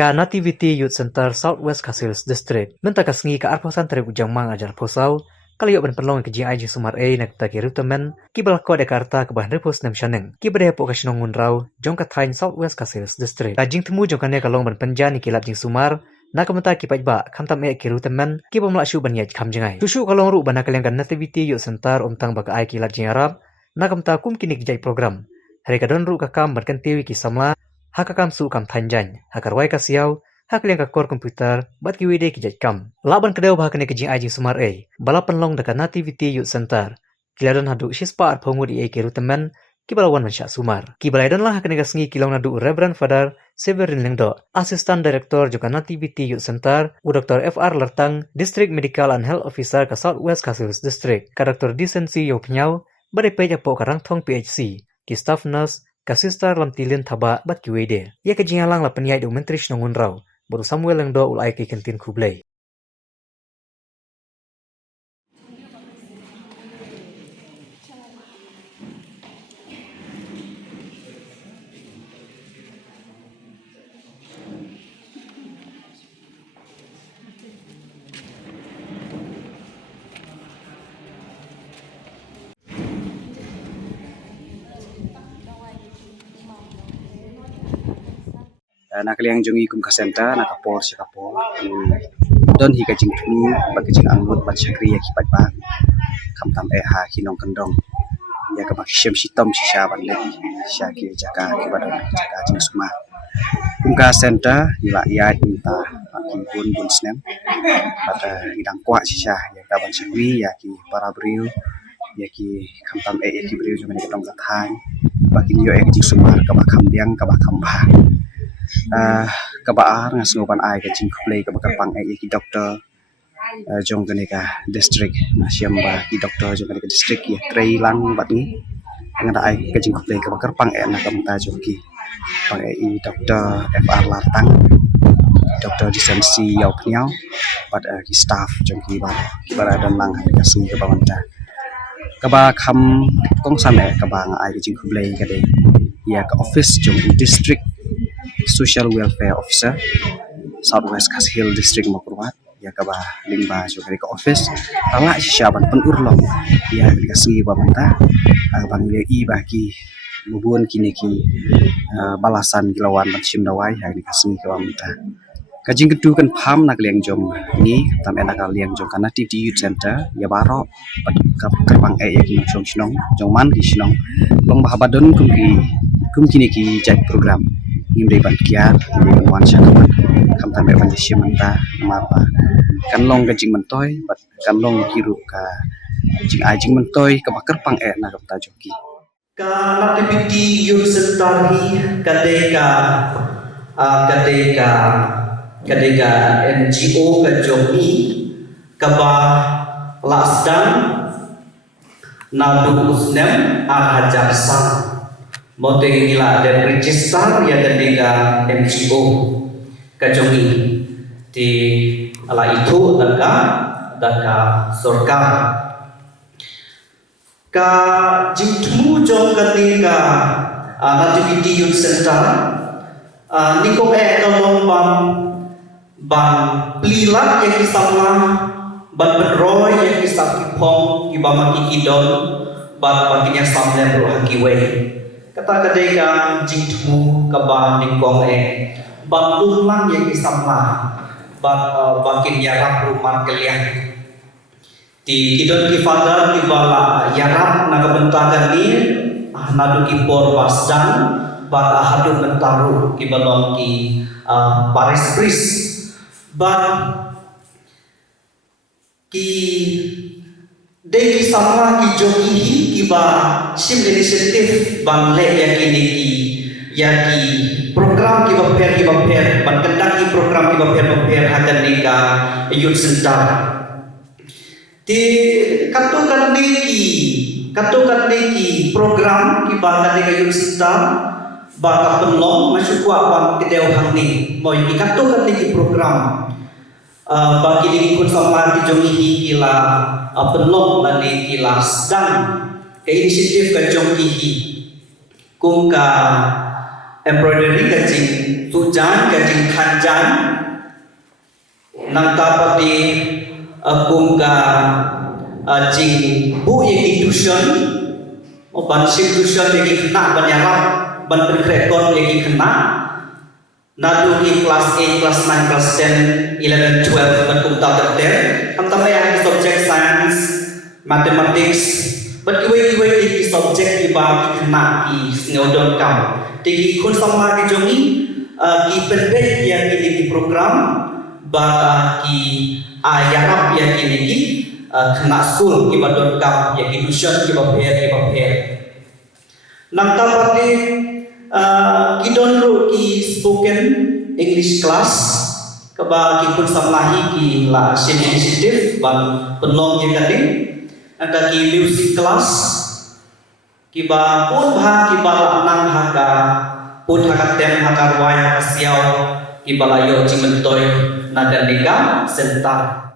Ka Nativity Youth Center Southwest Casils District mentakas ngi ka arposan tere ujang mang ajar posau kali yo ban perlong ke jing aji sumar nak ta kirutamen kibal ko Jakarta ke bahan repos nem shaneng kibade po ka shinong munrau jong ka thain Southwest Casils District ka jing temu jong kane kalong ban penjani kilap jing sumar nak kamata kipai ba kamtam kirutamen kibam la shu ban yaj kam jingai tushu kalong ru ban kaleng kan Nativity Youth Center tang ba ka ai kilap jing arab nak kamta kum kini jai program hari kadon ru ka kam ban kan tiwi ki samla hakakam su kam thanjan hakarwai ka siau hakliang ka kor komputer bat ki wede ki kam laban kedau bah kene kijing aji sumar balapan long dekat Nativity Youth Center kiladon hadu shispa ar phongudi ki rutemen ki balawan mansha sumar ki balaidon lah kene gasngi kilong nadu Reverend Father Severin Lengdo Assistant Director juga Nativity Youth Center u Dr. FR Lertang District Medical and Health Officer ka Southwest Casils District ka Dr. Decency Yo Pnyau bade pe japo karang thong PHC ki staff nurse ka sister lam tilin thaba bat ki wede ya ka jingalang la penyai do menteri nongun raw baru Samuel Lengdo ulai ki kentin kublai nakaliang jungi kum kasenta nakapor si kapor don hi kajing tu bagajing anggut bat syakri ya kipat ba kamtam ha kinong kendong ya ka baksyam sitom si syaban le syaki jaga kibadon jaga jing suma kum kasenta ila ya minta pun bun snem pada hidang kwa si syah ya ka ban syakri ya ki para briu ya ki kamtam ya ki briu jung ketong kathai bakin yo jing suma ka bakam biang ka bakam ba kabaar ngasnopan ai ka jing kuplay ka bakar pang ki doktor jong kene ka district na siamba ki doktor jong kene ka district ya trailang bat ni ngada ai ka jing kuplay ka bakar pang na ka mta jong ki pang doktor FR Latang doktor Decency Yau Pnyau bat ki staff jong ki bara dan lang ka si ka bawanta ka ba kham kong san ka ba ai ka jing kuplay ka de ya ka office jong district Social Welfare Officer Southwest Casils District Makurwat ya ka ba lingba jo ka office tala syaban penurlong ya ka singi ba menta bang le I bagi mubun kini ki balasan kilawan bat sim dawai ya ka singi ka menta kajing kedu kan pham nak liang jom ni tam enak liang jom kana Nativity Youth Center ya baro ka bang ya ki jom sinong jong man ki sinong long bahabadon kum kini ki jat program nimbe ban kiar nimbe wan syakaman kam tambe ban simanta mapa kan long gajing mentoy bat kan long kiru ka jing ajing mentoy ka bakar pang na ka ta joki ka Nativity Youth Center hi kadeka NGO ka joki ka ba lasdan nadu usnem hajar sang Moting nila dan register yang ketika NGO kajongi di ala itu daka surga ka jitmu jong ketika Nativity Youth Center nikom tolong bang plilat yang kisahlah ban berroy yang kisah kipong ibama kikidon ban baginya sampai berhakiwe kata kadeka jingtu kabah ningkong bangun lang yang isamlah bakin yarap rumah kalian di kidon ki father di bala yarap naga bentagan ni nadu ki por basdan bala hadu bentaru ki balong ki baris pris ki Deki sama ki joki ki ba sim inisiatif bang le yakini ki program ki ba per ban kendaki program ki ba per hadan nika youth center di katukan neki program ki ba kadeka youth center ba ka penlong masuk bang kedeu hang ni mo ki katukan neki program bagi diri kun sama di jongi kila penlong lani kilas dan ke inisiatif ke jongi kum ka embroidery ka jing tujan ka jing khanjan nang tapati kum ka jing bu ye tuition o ban tuition ye kena ban yarap ban perkrekon ye kena nadu ki class 8 class 9 class 10 11 12 ban kum ta ter am tamay ang subject science mathematics but iwe ki subject ki ba ki kena ki snodon kam tigi kun sama ki jongi ki penbet ya ki program ba ki ayarap ya ki kena school ki badon kam ya ki tuition ki ba pher nang tapati ki don ro ki spoken English class kaba ki kun samahi ki la initiative ban penong ye kading angka ki music class ki ba pun bha ki ba nang ha ka pun ha ka tem ha ka wai ha ka siao ki ba la yo chimentoy na dan nikam sentar